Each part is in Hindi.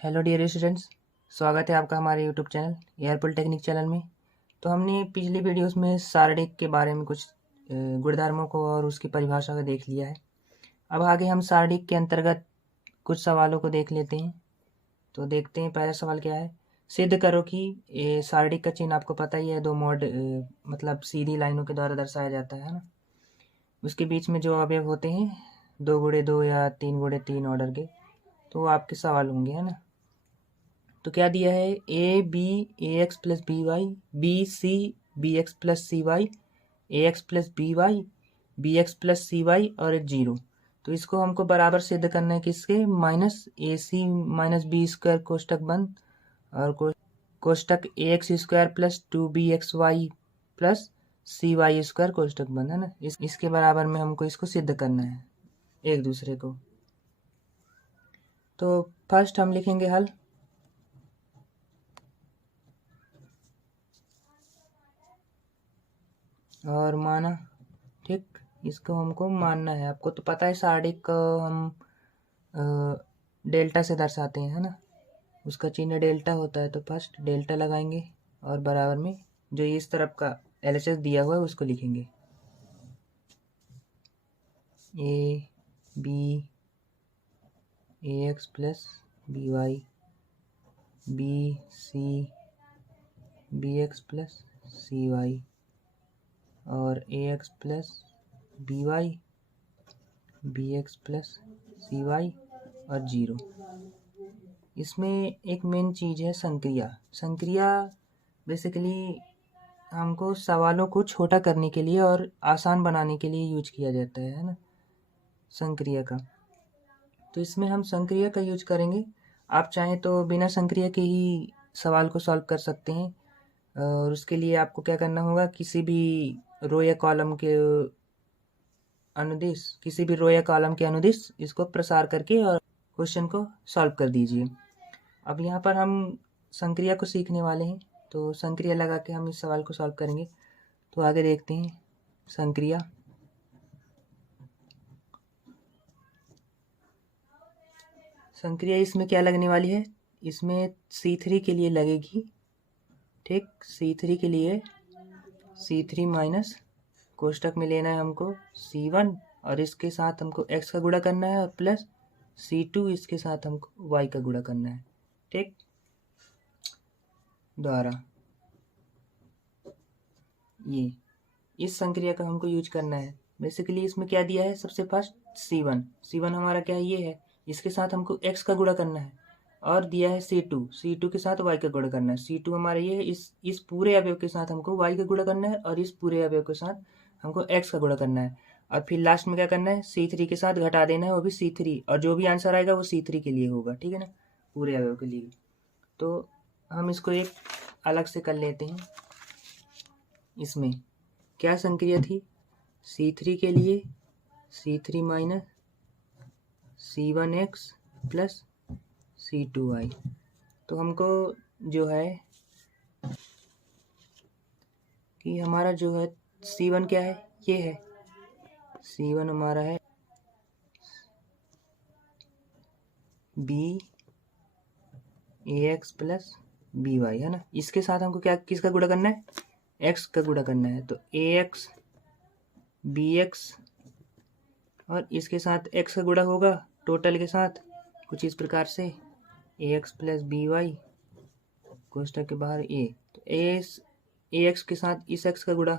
हेलो डियर स्टूडेंट्स, स्वागत है आपका हमारे YouTube channel air polytechnic channel में। तो हमने पिछली वीडियोस में सारणिक के बारे में कुछ गुणधर्मों को और उसकी परिभाषा को देख लिया है। अब आगे हम सारणिक के अंतर्गत कुछ सवालों को देख लेते हैं। तो देखते हैं पहला सवाल क्या है। सिद्ध करो कि सारणिक का चिन्ह आपको पता ही है, दो मोड मतलब सीधी लाइनों के द्वारा दर्शाया जाता है ना। उसके बीच में जो अवयव होते हैं 2x2 या 3x3 ऑर्डर के, तो वो आपके सवाल होंगे, है ना। तो क्या दिया है, a B A x plus B Y, B C B x plus C y, a x plus B Y, B x plus C Y और एक जीरो। तो इसको हमको बराबर सिद्ध करना है किसके, माइनस ए सी माइनस बी स्क्वायर कोष्टक बंद और कोष्टक A x square plus 2bxy plus C Y square कोष्टक बंद, है ना। इसके बराबर में हमको इसको सिद्ध करना है एक दूसरे को। तो फर्स्ट हम लिखेंगे हल। और माना, ठीक, इसको हमको मानना है। आपको तो पता है सारणिक को हम डेल्टा से दर्शाते हैं, है ना। उसका चिन्ह डेल्टा होता है। तो फर्स्ट डेल्टा लगाएंगे और बराबर में जो इस तरफ का एलएचएस दिया हुआ है उसको लिखेंगे। A B A x plus B Y, B C B x plus C Y और A x plus B Y B x plus C Y और जीरो। इसमें एक मेन चीज़ है संक्रिया। संक्रिया बेसिकली हमको सवालों को छोटा करने के लिए और आसान बनाने के लिए यूज किया जाता है ना, संक्रिया का। तो इसमें हम संक्रिया का यूज करेंगे। आप चाहें तो बिना संक्रिया के ही सवाल को सॉल्व कर सकते हैं। और उसके लिए आपको क्या करना होगा, किसी भी रो या कॉलम के अनुदिश, किसी भी रो या कॉलम के अनुदिश इसको प्रसार करके और क्वेश्चन को सॉल्व कर दीजिए। अब यहाँ पर हम संक्रिया को सीखने वाले हैं, तो संक्रिया लगा के हम इस सवाल को सॉल्व करेंगे। तो आगे देखते हैं संक्रिया। संक्रिया इसमें क्या लगने वाली है, इसमें C3 के लिए लगेगी, ठीक। C3 के लिए C3 माइनस कोष्टक में लेना है हमको C1 और इसके साथ हमको x का गुणा करना है और प्लस C2 इसके साथ हमको y का गुणा करना है, ठीक, द्वारा। ये इस संक्रिया का हमको यूज करना है। बेसिकली इसमें क्या दिया है, सबसे फर्स्ट C1 हमारा क्या है, ये है। इसके साथ हमको x का गुणा करना है और दिया है C2 के साथ y का गुणा करना है। C2 हमारा ये है, इस पूरे अवयव के साथ हमको y का गुणा करना है और इस पूरे अवयव के साथ हमको x का गुणा करना है। और फिर लास्ट में क्या करना है, C3 के साथ घटा देना है, वो भी C3, और जो भी आंसर आएगा वो C3 के लिए होगा, ठीक है ना, पूरे अवयव के लिए। तो हम इसको एक अलग से कर लेते हैं। इसमें क्या संक्रिया थी, C3 के लिए C3 minus C1x plus C2y। तो हमको जो है कि हमारा जो है C1 क्या है, ये है C1 हमारा है बी ए एक्स प्लस बी वाई, है ना। इसके साथ हमको क्या, किसका गुणा करना है, x का गुणा करना है। तो ए एक्स बी एक्स और इसके साथ x का गुणा होगा टोटल के साथ कुछ इस प्रकार से, ए एक्स प्लस बी वाई कोष्टक के बाहर a। तो ए एक्स के साथ इस x का गुणा,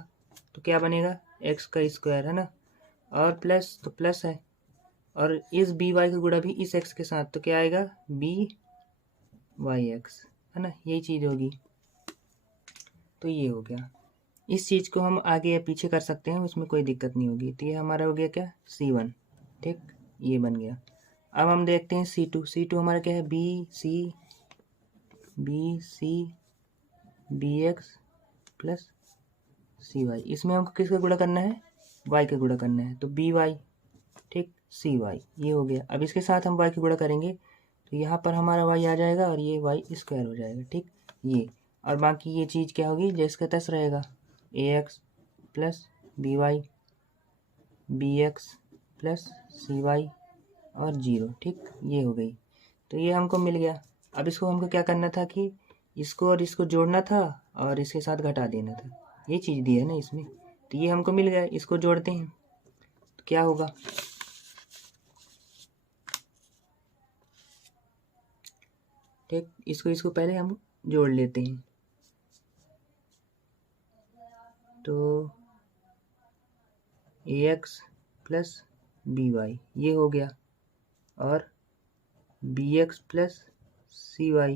तो क्या बनेगा, x का स्क्वायर, है ना, और प्लस तो प्लस है, और इस बी वाई का गुणा भी इस x के साथ, तो क्या आएगा बी वाई एक्स, है ना, यही चीज़ होगी। तो ये हो गया। इस चीज़ को हम आगे या पीछे कर सकते हैं, उसमें कोई दिक्कत नहीं होगी। तो ये हमारा हो गया क्या, C1, ठीक, ये बन गया। अब हम देखते हैं C2 हमारा क्या है, B C B x plus सी वाई। इसमें हमको किसका गुणा करना है, y का गुणा करना है। तो बी वाई, ठीक, सी वाई, ये हो गया। अब इसके साथ हम y का गुणा करेंगे तो यहाँ पर हमारा y आ जाएगा और ये y स्क्वायर हो जाएगा, ठीक, ये। और बाकी ये चीज़ क्या होगी, जैसे का तस रहेगा, A x plus B Y B x plus C Y और जीरो, ठीक, ये हो गई। तो ये हमको मिल गया। अब इसको हमको क्या करना था कि इसको और इसको जोड़ना था और इसके साथ घटा देना था, ये चीज़ दी है ना इसमें। तो ये हमको मिल गया, इसको जोड़ते हैं तो क्या होगा, ठीक। इसको पहले हम जोड़ लेते हैं, तो ax प्लस बी वाई ये हो गया, और bx प्लस सी वाई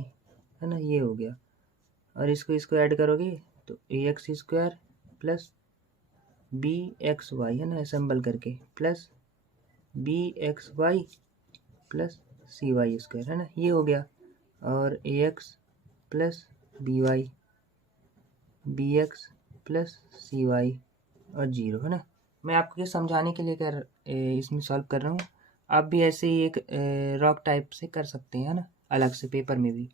है ना, ये हो गया। और इसको ऐड करोगे तो ax square plus B X Y है ना, असेंबल करके, plus B X Y plus सी वाई स्क्वायर है ना, ये हो गया। और ax plus B x plus सी वाई और 0 है ना। मैं आपको ये समझाने के लिए इसमें सॉल्व कर रहा हूँ। आप भी ऐसे ही एक रॉक टाइप से कर सकते हैं, है ना, अलग से पेपर में भी,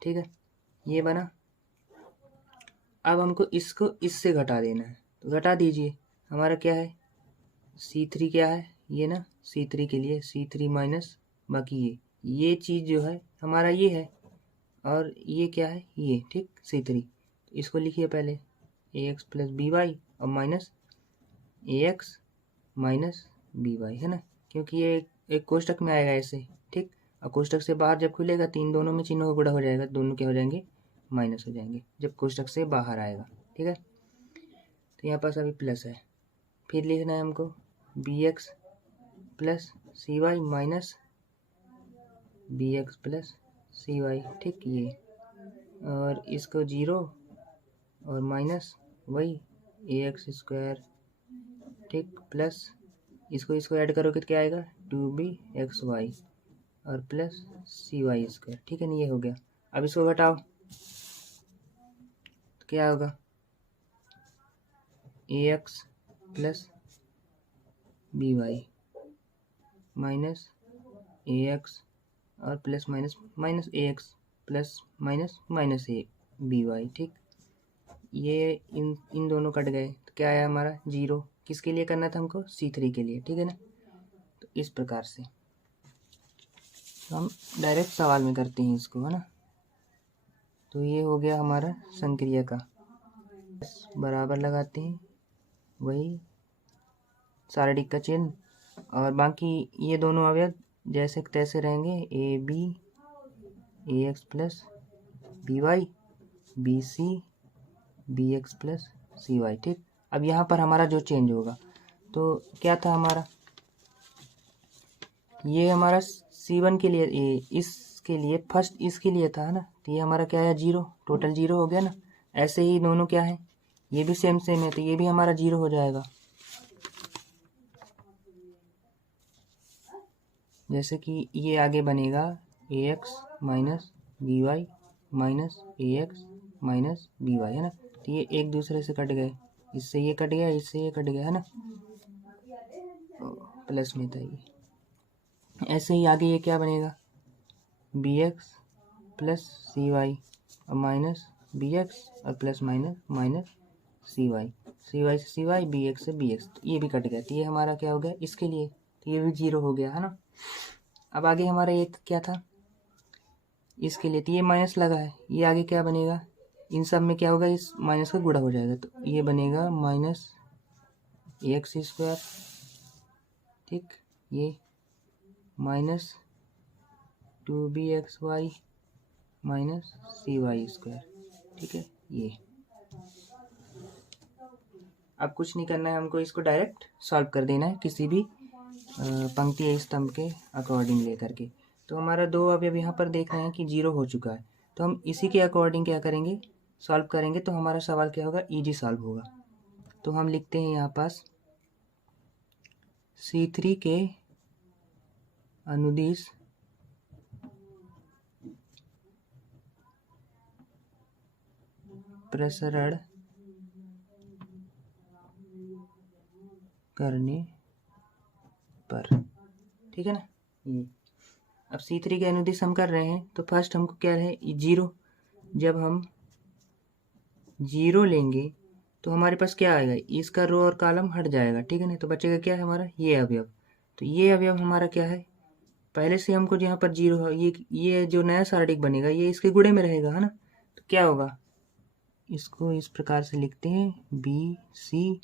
ठीक है। ये बना। अब हमको इसको इससे घटा देना है, तो घटा दीजिए। हमारा क्या है, C3 क्या है ये ना, C3 के लिए C3 माइनस बाकी ये चीज़ जो है हमारा ये है, और ये क्या है ये, ठीक, C3। इसको लिखिए पहले ax प्लस बी वाई और minus ax minus b y है ना, क्योंकि ये एक कोष्टक में आएगा ऐसे, ठीक। और कोष्टक से बाहर जब खुलेगा तो इन दोनों में चिन्हों का गुणा हो जाएगा, दोनों क्या हो जाएंगे, माइनस हो जाएंगे जब कोष्टक से बाहर आएगा, ठीक है। तो यहाँ पास अभी प्लस है, फिर लिखना है हमको बी एक्स प्लस सी Y minus B x plus सी वाई, ठीक, ये। और इसको 0 और माइनस वही ए एक्स स्क्वायर, ठीक, प्लस इसको ऐड करोगे तो क्या आएगा 2bxy और प्लस सी वाई स्क्वायर, ठीक है ना, ये हो गया। अब इसको घटाओ तो क्या होगा, ax plus B y minus ax और plus minus minus ax plus minus minus a b y, ठीक। ये इन दोनों कट गए तो क्या आया हमारा 0। किसके लिए करना था हमको, C3 के लिए, ठीक है ना। तो इस प्रकार से हम डायरेक्ट सवाल में करते हैं इसको, है ना। तो ये हो गया हमारा संक्रिया का, बराबर लगाते हैं वही सारणिक का चिन्ह, और बाकी ये दोनों अवयव जैसे तैसे रहेंगे, a B A x plus B Y B C B x plus C Y, ठीक। अब यहाँ पर हमारा जो चेंज होगा तो क्या था हमारा, ये हमारा C1 के लिए, इसके लिए फर्स्ट इसके लिए था, है ना। तो ये हमारा क्या है 0, टोटल 0 हो गया ना। ऐसे ही दोनों क्या है, ये भी सेम है, तो ये भी हमारा 0 हो जाएगा। जैसे कि ये आगे बनेगा ax minus b y minus ax minus b y, है ना। तो ये एक दूसरे से कट गए, इससे ये कट गया, इससे ये कट गया, है ना, प्लस में था ये। ऐसे ही आगे ये क्या बनेगा, बी एक्स प्लस सी वाई और माइनस बी एक्स और plus minus minus c Y से सी वाई, बी एक्स से बी एक्स, तो ये भी कट गया। तो ये हमारा क्या हो गया इसके लिए, तो ये भी 0 हो गया, है ना। अब आगे हमारा ये क्या था इसके लिए, तो ये माइनस लगा है, ये आगे क्या बनेगा, इन सब में क्या होगा, इस माइनस का गुणा हो जाएगा, तो ये बनेगा माइनस एक्स स्क्वायर, ठीक, ये minus 2bxy minus c Y square, ठीक है। ये अब कुछ नहीं करना है हमको, इसको डायरेक्ट सॉल्व कर देना है किसी भी पंक्ति या स्तंभ के अकॉर्डिंग लेकर के। तो हमारा 2 अवयव यहाँ पर देख रहे हैं कि 0 हो चुका है, तो हम इसी के अकॉर्डिंग क्या करेंगे, सॉल्व करेंगे, तो हमारा सवाल क्या होगा, इजी सॉल्व होगा। तो हम लिखते हैं यहाँ पास C3 के अनुदिश प्रसरण करने पर, ठीक है ना। ये अब C3 के अनुदिश हम कर रहे हैं, तो फर्स्ट हमको क्या है 0, जब हम 0 लेंगे तो हमारे पास क्या आएगा, इसका रो और कॉलम हट जाएगा, ठीक है ना। तो बचेगा क्या है हमारा ये अवयव, तो ये अवयव हमारा क्या है पहले से हमको यहाँ पर जीरो है, ये जो नया सारडिक बनेगा ये इसके गुणे में रहेगा, है ना। तो क्या होगा, इसको इस प्रकार से लिखते हैं बी सी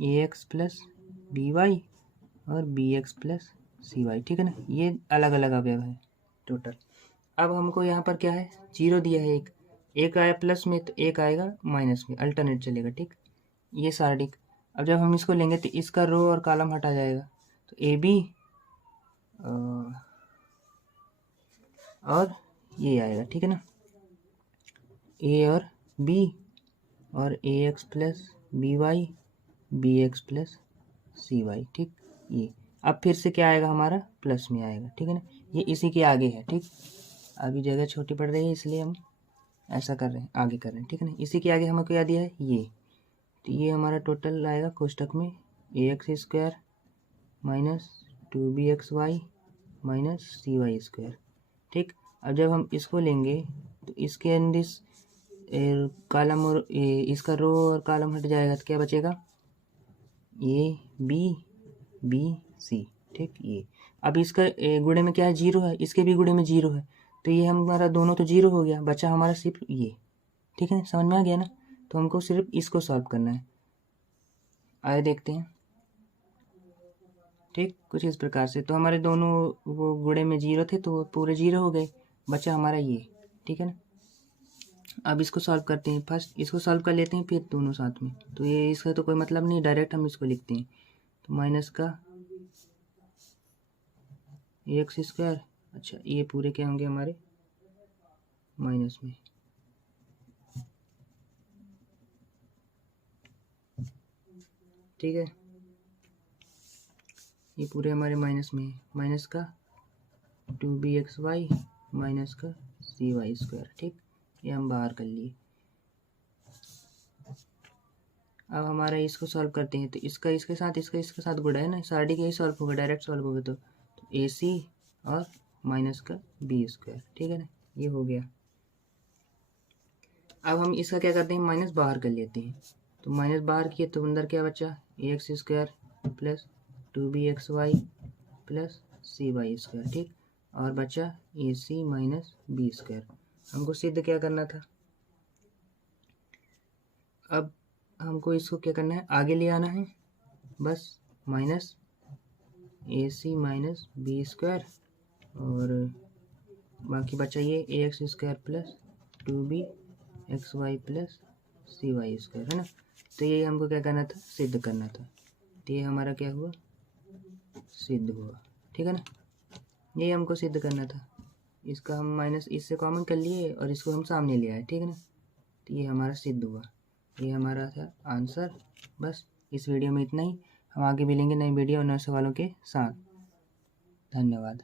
ए एक्स प्लस बी वाई और बी एक्स प्लस सी वाई, ठीक है ना। ये अलग अलग अवयव है टोटल। अब हमको यहाँ पर क्या है, जीरो दिया है, एक आया प्लस में तो एक आएगा माइनस में, अल्टरनेट चलेगा, ठीक। ये सारडिक, अब जब हम इसको लेंगे तो इसका रो और कॉलम हटा जाएगा, तो ए बी और ये आएगा, ठीक है ना, ए और बी और A x plus B Y B x plus C Y, ठीक। ये अब फिर से क्या आएगा, हमारा प्लस में आएगा, ठीक है ना। ये इसी के आगे है, ठीक। अभी जगह छोटी पड़ रही है इसलिए हम ऐसा कर रहे हैं, आगे कर रहे हैं, ठीक है ना। इसी के आगे हमें क्या दिया है, ये, तो ये हमारा टोटल आएगा कोष्टक में a x square minus 2bxy minus c Y square, ठीक। अब जब हम इसको लेंगे तो इसके अंदर कॉलम और इसका रो और कॉलम हट जाएगा, तो क्या बचेगा, ए बी बी सी, ठीक। ये अब इसका गुणे में क्या है, जीरो है, इसके भी गुणे में जीरो है, तो ये हमारा दोनों तो जीरो हो गया, बचा हमारा सिर्फ ये, ठीक है, समझ में आ गया ना। तो हमको सिर्फ इसको सॉल्व करना है, आगे देखते हैं, ठीक। कुछ इस प्रकार से, तो हमारे दोनों वो गुणे में जीरो थे तो पूरे जीरो हो गए, बचा हमारा ये, ठीक है ना। अब इसको सॉल्व करते हैं, फर्स्ट इसको सॉल्व कर लेते हैं फिर दोनों साथ में, तो ये इसका तो कोई मतलब नहीं, डायरेक्ट हम इसको लिखते हैं, तो माइनस का एक्स स्क्वायर, अच्छा ये पूरे क्या होंगे हमारे माइनस में, ठीक है, ये पूरे हमारे माइनस में है, माइनस का 2bxy माइनस का सी वाई स्क्वायर, ठीक। ये हम बाहर कर लिए। अब हमारा इसको सॉल्व करते हैं, तो इसका इसके साथ गुणा है ना, सारडी का ही सॉल्व होगा, डायरेक्ट सॉल्व होगा, तो ए सी और माइनस का बी स्क्वायर, ठीक है ना, ये हो गया। अब हम इसका क्या करते हैं, माइनस बाहर कर लेते हैं, तो माइनस बाहर किए तो अंदर क्या बचा, a x square plus 2bxy plus C Y square, ठीक। और बचा a C minus B square. हमको सिद्ध क्या करना था, अब हमको इसको क्या करना है, आगे ले आना है, बस माइनस ए सी माइनस बी स्क्वायर और बाकी बचा ये a x square plus 2bxy plus C Y square, है ना। तो ये हमको क्या करना था, सिद्ध करना था, तो ये हमारा क्या हुआ, सिद्ध हुआ, ठीक है ना। ये हमको सिद्ध करना था, इसका हम माइनस इससे कॉमन कर लिए और इसको हम सामने ले आए, ठीक है ना। तो ये हमारा सिद्ध हुआ, ये हमारा था आंसर। बस इस वीडियो में इतना ही, हम आगे मिलेंगे नई वीडियो और नए सवालों के साथ। धन्यवाद।